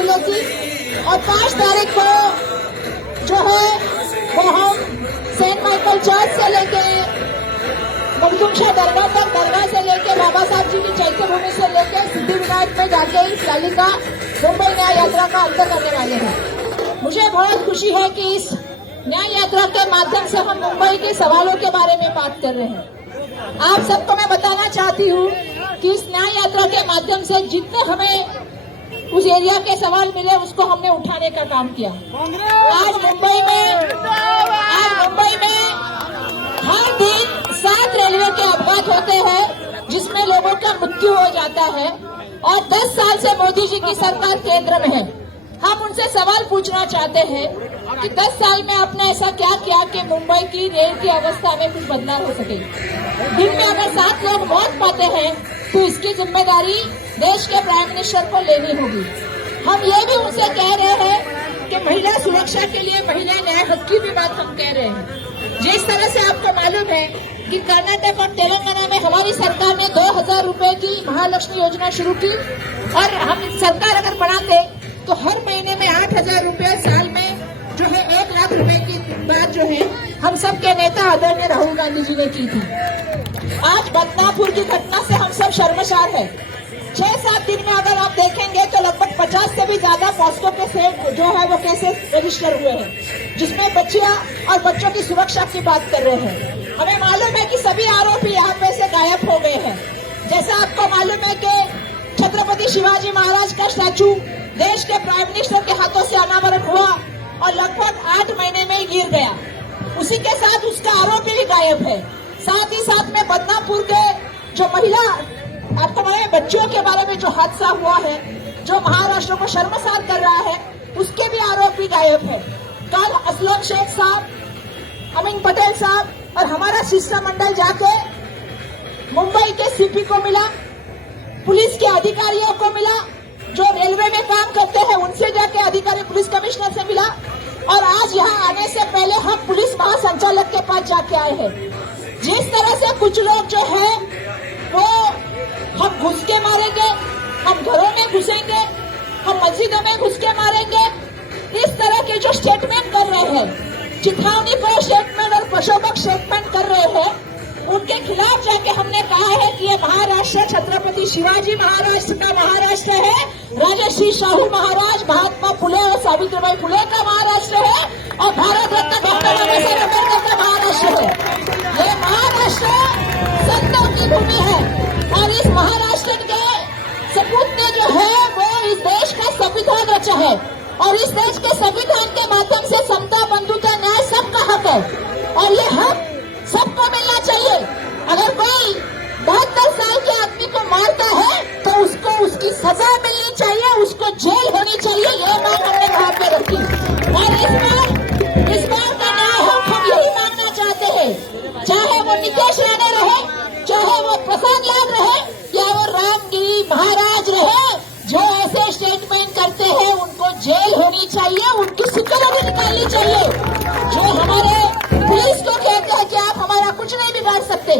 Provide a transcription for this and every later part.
जिले की, और 5 तारीख को जो है वो हम सेंट माइकल चर्च से लेके मखदूमशाह दरगाह तक, दरगाह से लेके बाबा साहब जी की चैत्य भूमि से लेके सिद्धिविनायक में जाके इस रैली का मुंबई न्याय यात्रा का अंत करने वाले हैं। मुझे बहुत खुशी है कि इस न्याय यात्रा के माध्यम से हम मुंबई के सवालों के बारे में बात कर रहे हैं। आप सबको मैं बताना चाहती हूँ कि इस न्याय यात्रा के माध्यम से जितने हमें उस एरिया के सवाल मिले उसको हमने उठाने का काम किया। आज मुंबई में हर दिन 7 रेलवे के अपघात होते हैं जिसमें लोगों का मृत्यु हो जाता है, और 10 साल से मोदी जी की सरकार केंद्र में है। हम उनसे सवाल पूछना चाहते हैं कि 10 साल में आपने ऐसा क्या किया कि मुंबई की रेल की अवस्था में कुछ बदलाव हो सके। दिन में अगर 7 लोग मौत पाते हैं तो इसकी जिम्मेदारी देश के प्राइम मिनिस्टर को लेनी होगी। हम ये भी उनसे कह रहे हैं कि महिला सुरक्षा के लिए महिला न्याय हक की भी बात हम कह रहे हैं। जिस तरह से आपको मालूम है कि कर्नाटक और तेलंगाना में हमारी सरकार ने 2000 रुपए की महालक्ष्मी योजना शुरू की, और हम सरकार अगर बढ़ाते तो हर महीने में 8000 रुपए, साल में जो है 1 लाख रुपए की बात जो है हम सब के नेता आदरणीय राहुल गांधी जी ने की थी। आज बदनापुर की घटना से हम सब शर्मसार है। 6-7 दिन में अगर आप देखेंगे तो लगभग 50 से भी ज्यादा पॉस्को के जो है वो केसेस रजिस्टर हुए हैं, जिसमें बच्चियां और बच्चों की सुरक्षा की बात कर रहे हैं। हमें मालूम है कि सभी आरोपी यहाँ पे से गायब हो गए हैं। जैसा आपको मालूम है कि छत्रपति शिवाजी महाराज का स्टैचू देश के प्राइम मिनिस्टर के हाथों से अनावरण हुआ और लगभग 8 महीने में गिर गया। उसी के साथ उसका आरोपी भी गायब है। साथ ही साथ में बदनापुर के जो महिला आपको मालूम है बच्चियों के बारे में जो हादसा हुआ है, जो महाराष्ट्र को शर्मसार कर रहा है, उसके भी आरोपी गायब है। कल असलम शेख साहब, अमीन पटेल साहब और हमारा शिष्टमंडल जाके मुंबई के सीपी को मिला, पुलिस के अधिकारियों को मिला, जो रेलवे में काम करते हैं उनसे जाके अधिकारी पुलिस कमिश्नर से मिला, और आज यहाँ आने से पहले हम पुलिस महासंचालक के पास जाके आए हैं। जिस तरह से कुछ लोग जो है वो हम घुस के मारेंगे, हम घरों में घुसेंगे, हम मस्जिदों में घुस के मारेंगे, इस तरह के जो स्टेटमेंट कर रहे हैं, चिथावनी पर स्टेटमेंट और प्रशोभक स्टेटमेंट कर रहे हैं, उनके खिलाफ जाके हमने कहा है कि ये महाराष्ट्र छत्रपति शिवाजी महाराज का महाराष्ट्र है, राजर्षि शाहू महाराज, महात्मा फुले और सावित्रीबाई फुले का महाराष्ट्र है, और भारत रत्न डॉक्टर बाबा साहेब अम्बेडकर का महाराष्ट्र है। ये महाराष्ट्र संतों की भूमि है, और इस महाराष्ट्र के सपूत ने जो है वो इस देश का संविधान रचा है, और इस देश के संविधान के माध्यम से समता, बंधुता, न्याय सबका हक है, और ये हक सबको मिलना चाहिए। अगर कोई 72 साल के आदमी को मारता है तो उसको उसकी सजा मिलनी चाहिए, उसको जेल होनी चाहिए, ये बात हमने वहां पे रखी। और इस बार का न्याय हम यही मांगना चाहते हैं, चाहे वो निकेश राणे रहे, चाहे वो प्रसाद लाल रहे, या वो रामगिरी महाराज रहे, जो ऐसे स्टेटमेंट करते हैं उनको जेल होनी चाहिए, उनकी सिक्योरिटी निकालनी चाहिए। जो हमारे पुलिस को कहते हैं कि आप हमारा कुछ नहीं बिगाड़ सकते,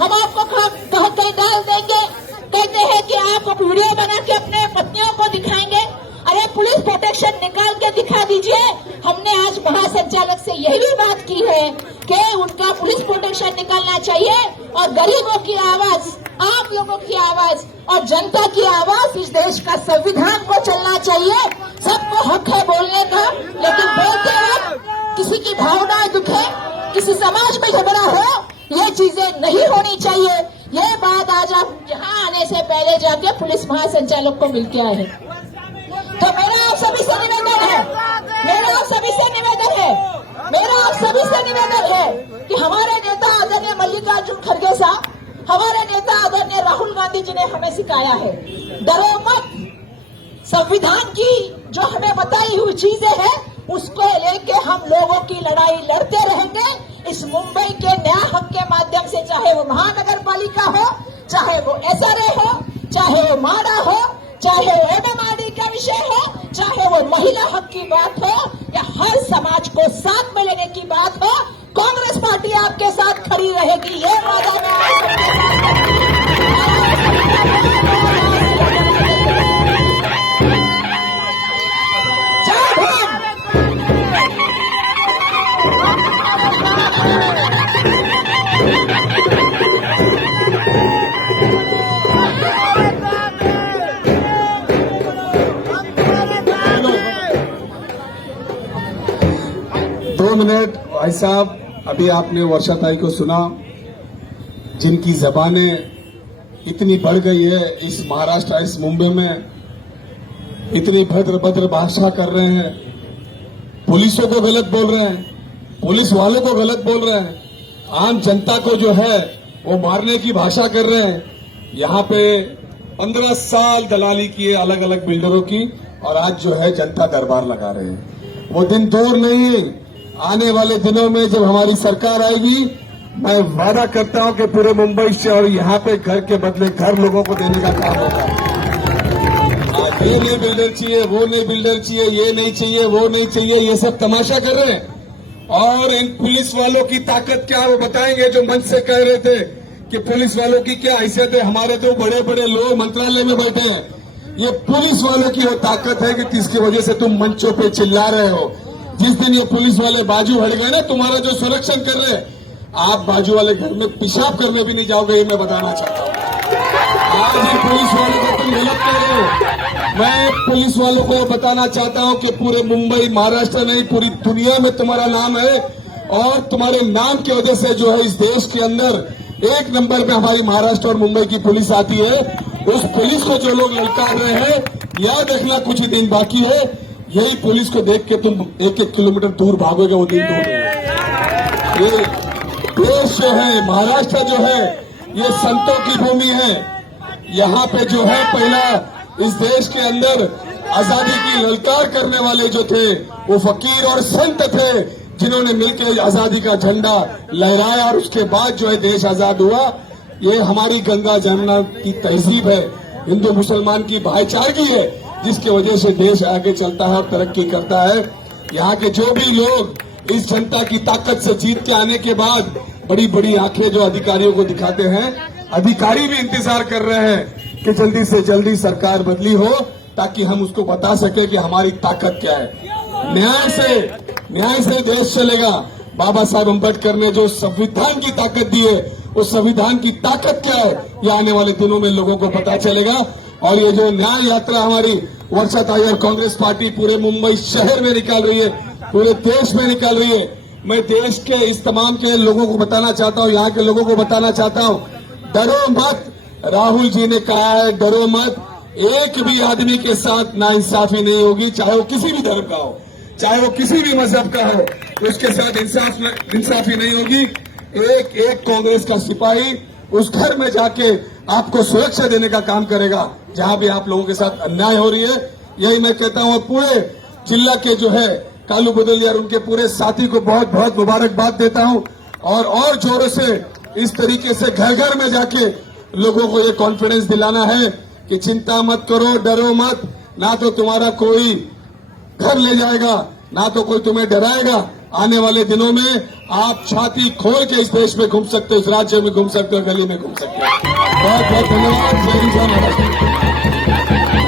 हम आपको कहीं डाल देंगे, कहते हैं कि आप वीडियो बना के अपने पत्नियों को दिखाएंगे। अरे पुलिस प्रोटेक्शन निकाल के दिखा दीजिए। हमने आज महासंचालक से यही भी बात की है कि उनका पुलिस प्रोटेक्शन निकालना चाहिए, और गरीबों की आवाज, आप लोगों की आवाज और जनता की आवाज, इस देश का संविधान को चलना चाहिए। सबको हक है बोलने का, लेकिन बोलते वक्त किसी की भावनाएं दुखे, किसी समाज में झगड़ा हो, ये चीजें नहीं होनी चाहिए। ये बात आज आप यहाँ आने से पहले जाके पुलिस महासंचालक को मिल के आए हैं। तो मेरा आप सभी से निवेदन है, मेरा आप सभी से निवेदन है कि हमारे नेता आदरणीय मल्लिकार्जुन खड़गे साहब, हमारे नेता आदरणीय राहुल गांधी जी ने हमें सिखाया है, डरो मत। संविधान की जो हमें बताई हुई चीजें हैं उसको लेके हम लोगों की लड़ाई लड़ते रहेंगे। इस मुंबई के न्याय हक के माध्यम से, चाहे वो महानगर पालिका हो, चाहे वो SRA हो, चाहे वो माडा हो, चाहे वो MMRD का विषय हो, चाहे वो महिला हक की बात हो, या हर समाज को साथ में लेने की बात हो, कांग्रेस पार्टी आपके साथ खड़ी रहेगी। ये वादा मैं आप सबके साथ मिनट भाई साहब, अभी आपने वर्षाताई को सुना, जिनकी जबानें इतनी बढ़ गई है इस महाराष्ट्र, इस मुंबई में इतनी भद्र भद्र भाषा कर रहे हैं, पुलिसों को गलत बोल रहे हैं, पुलिस वालों को गलत बोल रहे हैं, आम जनता को जो है वो मारने की भाषा कर रहे हैं। यहाँ पे 15 साल दलाली की है अलग अलग बिल्डरों की, और आज जो है जनता दरबार लगा रहे हैं। वो दिन दूर नहीं, आने वाले दिनों में जब हमारी सरकार आएगी, मैं वादा करता हूं कि पूरे मुंबई से और यहाँ पे घर के बदले घर लोगों को देने का काम होगा। आज ये नहीं बिल्डर चाहिए, वो नहीं बिल्डर चाहिए, ये नहीं चाहिए, वो नहीं चाहिए, ये सब तमाशा कर रहे हैं। और इन पुलिस वालों की ताकत क्या वो बताएंगे, जो मंच से कह रहे थे कि पुलिस वालों की क्या हैसियत है, हमारे तो बड़े बड़े लोग मंत्रालय में बैठे हैं। ये पुलिस वालों की वो ताकत है कि जिसकी वजह से तुम मंचों पे चिल्ला रहे हो। जिस दिन ये पुलिस वाले बाजू हट गए ना, तुम्हारा जो संरक्षण कर रहे हैं, आप बाजू वाले घर में पेशाब करने भी नहीं जाओगे, ये मैं बताना चाहता हूँ। आज ये पुलिस वालों को तुम गलत कह रहे हो। मैं पुलिस वालों को बताना चाहता हूँ कि पूरे मुंबई, महाराष्ट्र नहीं, पूरी दुनिया में तुम्हारा नाम है, और तुम्हारे नाम की वजह से जो है इस देश के अंदर 1 नंबर पे हमारी महाराष्ट्र और मुंबई की पुलिस आती है। उस पुलिस को जो लोग ललकार रहे हैं, याद रखना कुछ ही दिन बाकी है, यही पुलिस को देख के तुम 1-1 किलोमीटर दूर भागोगे, वो दिन दूर नहीं। ये देश जो है, महाराष्ट्र जो है, ये संतों की भूमि है। यहाँ पे जो है पहला इस देश के अंदर आजादी की ललकार करने वाले जो थे वो फकीर और संत थे, जिन्होंने मिलकर आजादी का झंडा लहराया, और उसके बाद जो है देश आजाद हुआ। ये हमारी गंगा जमुना की तहजीब है, हिंदू मुसलमान की भाईचारगी है, जिसकी वजह से देश आगे चलता है और तरक्की करता है। यहाँ के जो भी लोग इस जनता की ताकत से जीत के आने के बाद बड़ी बड़ी आंखें जो अधिकारियों को दिखाते हैं, अधिकारी भी इंतजार कर रहे हैं कि जल्दी से जल्दी सरकार बदली हो, ताकि हम उसको बता सके कि हमारी ताकत क्या है। न्याय से देश चलेगा। बाबा साहब अम्बेडकर ने जो संविधान की ताकत दी है, उस संविधान की ताकत क्या है, ये आने वाले दिनों में लोगों को पता चलेगा। और ये जो न्याय यात्रा हमारी वर्षाताई और कांग्रेस पार्टी पूरे मुंबई शहर में निकाल रही है, पूरे देश में निकाल रही है, मैं देश के इस तमाम के लोगों को बताना चाहता हूँ, यहाँ के लोगों को बताना चाहता हूँ, डरो मत। राहुल जी ने कहा है डरो मत। एक भी आदमी के साथ नाइंसाफी नहीं होगी, चाहे वो किसी भी धर्म का हो, चाहे वो किसी भी मजहब का हो, उसके साथ इंसाफी नहीं होगी। एक एक कांग्रेस का सिपाही उस घर में जाके आपको सुरक्षा देने का काम करेगा जहां भी आप लोगों के साथ अन्याय हो रही है। यही मैं कहता हूं, पूरे जिला के जो है कालू बदलिया और उनके पूरे साथी को बहुत बहुत मुबारकबाद देता हूं, और जोरों से इस तरीके से घर घर में जाके लोगों को ये कॉन्फिडेंस दिलाना है कि चिंता मत करो, डरो मत, ना तो तुम्हारा कोई घर ले जाएगा, ना तो कोई तुम्हें डराएगा। आने वाले दिनों में आप छाती खोल के इस देश में घूम सकते हो, इस राज्य में घूम सकते हो, गली में घूम सकते हो। बहुत बहुत धन्यवाद। जय हिंद, जय महाराष्ट्र।